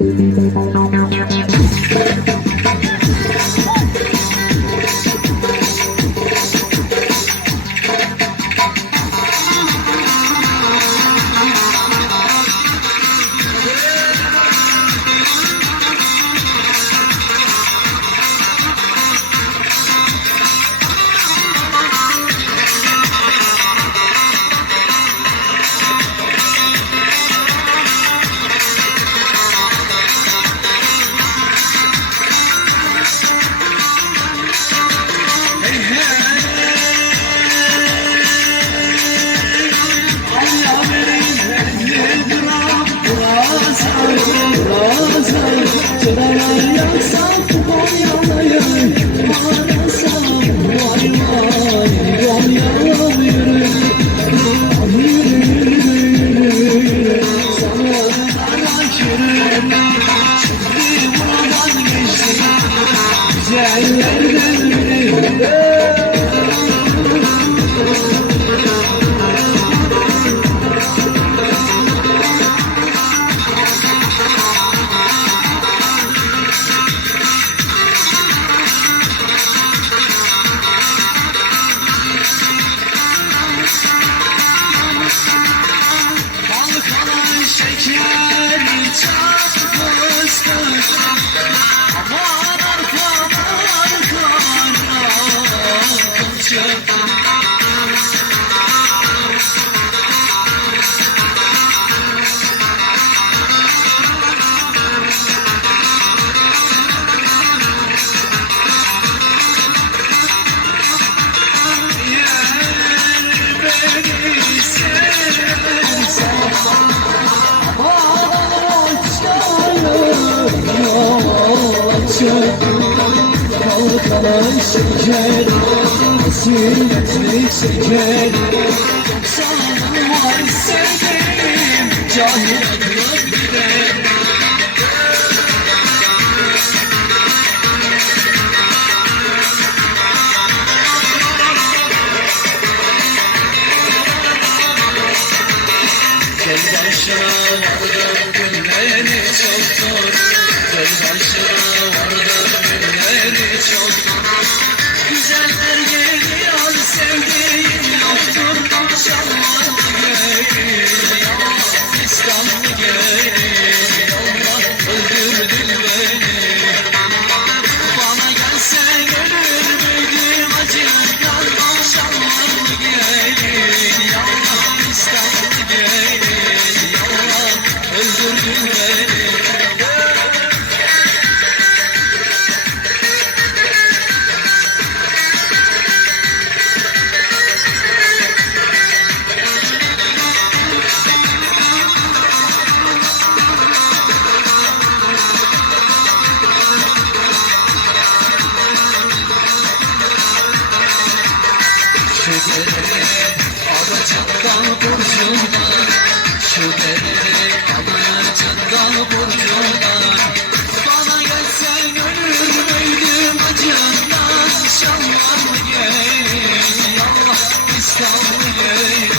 嗯 But I know something Kalkalan şeker Hasretli şeker Sana var sevdiğim Cahil aklım Gel başına vardım günleri çoktur Gel başına vardım Şu elini alacaktan kurşundan Şu elini alacaktan kurşundan Bana gelsen ölür müydüm acından Şamlar gelin yallah İstanbul gelin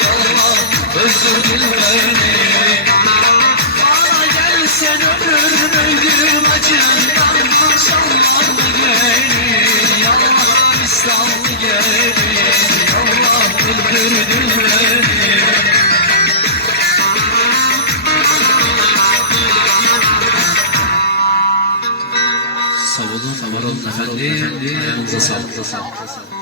yallah Öldürdün beni Bana gelsen ölür müydüm acından Şamlar gelin yallah İstanbul Sağ olun, var olun efendim. Ayağınıza sağlık.